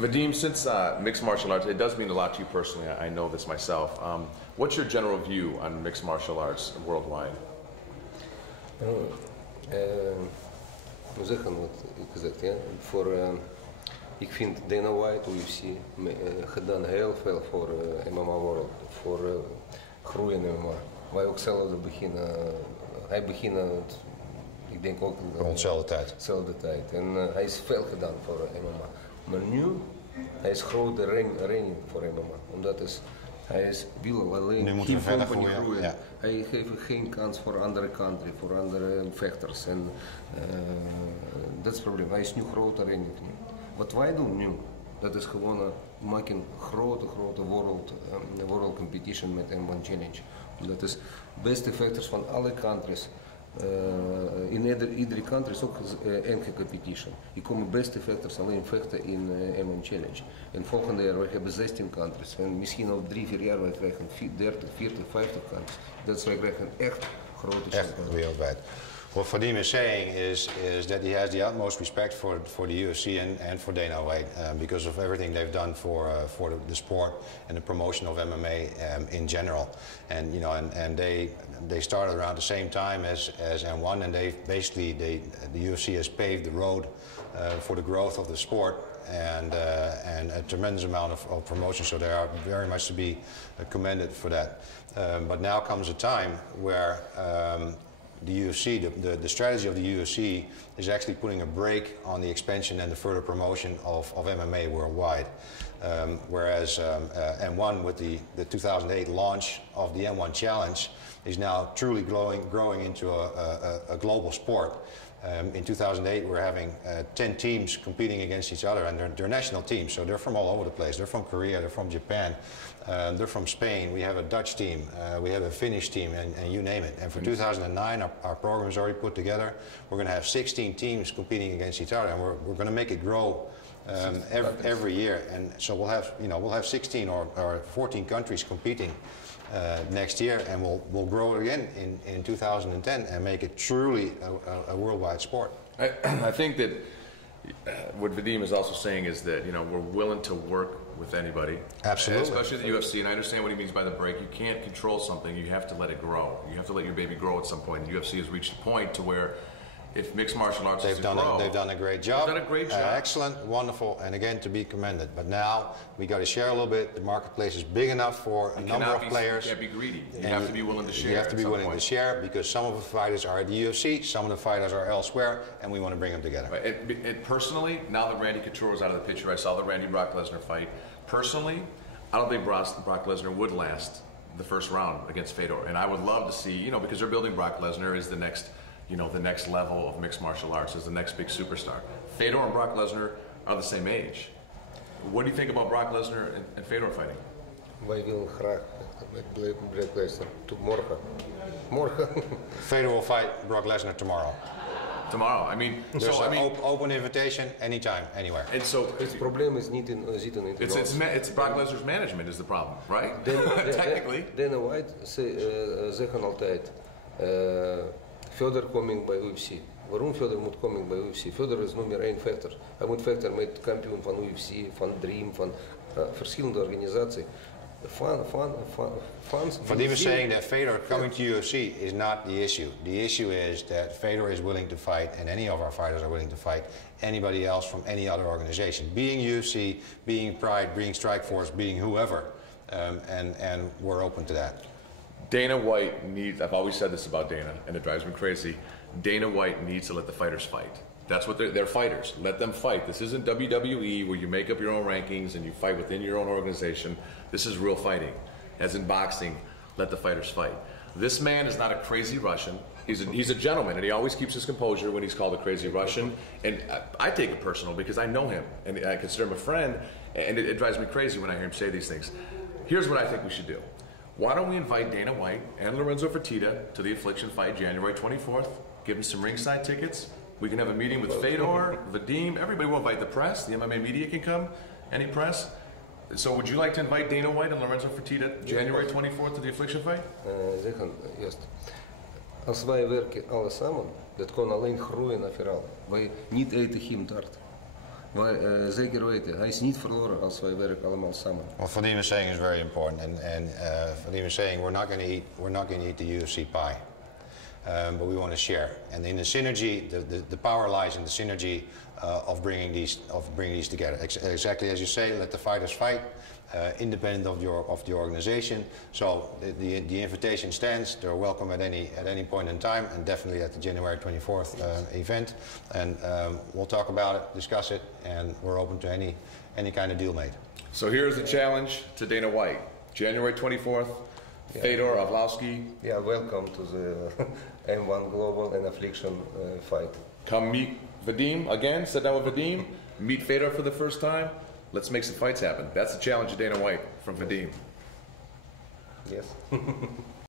Vadim, since mixed martial arts, it does mean a lot to you personally. I know this myself. What's your general view on mixed martial arts worldwide? Ik vind Dana White, UFC, gedaan heel veel voor MMA-wereld, voor groeien MMA. Wij ook zelf beginnen, hij beginnen, ik denk ook rond dezelfde tijd. Dezelfde tijd. En hij is veel gedaan voor MMA. Maar nu, hij is grote ring voor MMA. Omdat hij wil alleen geen company groeien. Ja. Hij geeft geen kans voor andere country, voor andere vechters. En dat is het probleem. Hij is nu groter ring. Wat wij doen nu, dat is gewoon maken grote world competition met M-1 Challenge. Dat is beste vechters van alle countries. In iedere country is ook één competition. Ik kom beste vechters alleen vechten in M-1 Challenge. En volgende jaar we hebben 16 countries. En misschien over 3-4 jaar wij krijgen 30, 40, 50 countries. Dat wij krijgen echt grote champions. Wereldwijd. What Vadim is saying is that he has the utmost respect for the UFC and for Dana White because of everything they've done for the sport and the promotion of MMA in general. And and they started around the same time as M1, and the UFC has paved the road for the growth of the sport and a tremendous amount of promotion. So they are very much to be commended for that. But now comes a time where the UFC, the strategy of the UFC is actually putting a brake on the expansion and the further promotion of MMA worldwide. Whereas M1 with the 2008 launch of the M1 Challenge is now truly growing into a global sport. In 2008 we're having 10 teams competing against each other, and they're national teams, so they're from all over the place. They're from Korea, they're from Japan, they're from Spain, we have a Dutch team, we have a Finnish team, and you name it. And for 2009 our program is already put together. We're going to have 16 teams competing against each other, and we're going to make it grow every year. And so we'll have 16 or 14 countries competing next year, and we'll grow it again in 2010 and make it truly a worldwide sport. I think that what Vadim is also saying is that we're willing to work with anybody. Absolutely. Especially the UFC, and I understand what he means by the break. You can't control something, you have to let it grow. You have to let your baby grow at some point. The UFC has reached a point to where if mixed martial arts they've done a great job. They've done a great job. Excellent, wonderful, and again to be commended. But now we got to share a little bit. The marketplace is big enough for a number of players. You can't be greedy. You have to be willing to share. You have to be willing to share, because some of the fighters are at the UFC, some of the fighters are elsewhere, and we want to bring them together. Right. And personally, now that Randy Couture is out of the picture, I saw the Randy Brock Lesnar fight. Personally, I don't think Brock Lesnar would last the first round against Fedor, and I would love to see, because they're building Brock Lesnar as the next. The next level of mixed martial arts, is the next big superstar. Fedor and Brock Lesnar are the same age. What do you think about Brock Lesnar and Fedor fighting? Wij willen graag met Brock Lesnar morgen. Fedor will fight Brock Lesnar tomorrow. Tomorrow, there's an open invitation, anytime, anywhere. And so het probleem is niet in it's Brock Lesnar's management is the problem, right? Technically. Dana White zeggen altijd. Fedor coming bij UFC. Waarom Fedor moet coming bij UFC? Fedor is nummer 1 vechter. Hij moet vechten met kampioen van UFC, van Dream, van verschillende organisaties. Vadim is saying that Fedor coming to UFC is not the issue. The issue is that Fedor is willing to fight, and any of our fighters are willing to fight anybody else from any other organization. Being UFC, being Pride, being Strikeforce, being whoever. And we're open to that. Dana White needs, I've always said this about Dana, and it drives me crazy, Dana White needs to let the fighters fight. That's what they're fighters. Let them fight. This isn't WWE where you make up your own rankings and you fight within your own organization. This is real fighting. As in boxing, let the fighters fight. This man is not a crazy Russian. He's a gentleman, and he always keeps his composure when he's called a crazy Russian. And I take it personal because I know him, and I consider him a friend, and it drives me crazy when I hear him say these things. Here's what I think we should do. Why don't we invite Dana White and Lorenzo Fertitta to the Affliction fight January 24th, give them some ringside tickets. We can have a meeting with Fedor, Vadim, everybody will invite the press, the MMA media can come, any press. So would you like to invite Dana White and Lorenzo Fertitta January 24th to the Affliction fight? Joost. Als wij werken alle samen, dat kan alleen groeien naar verhaal. Wij niet eten geen taart. Zeker weten. Hij is niet verloren als wij werken allemaal samen. What Vadim is saying is very important, and Vadim is saying we're not going to eat the UFC pie, but we want to share. And in the synergy, the power lies in the synergy of bringing these together. Exactly as you say, let the fighters fight, independent of the organization. So the invitation stands. They're welcome at any point in time, and definitely at the January 24th event. And we'll talk about it, discuss it, and we're open to any kind of deal made. So here's the challenge to Dana White, January 24th. Yeah. Fedor Emelianenko. Yeah, welcome to the M-1 Global and Affliction fight. Come meet Vadim again, sit down with Vadim, meet Fedor for the first time. Let's make some fights happen. That's the challenge of Dana White from Vadim. Yes.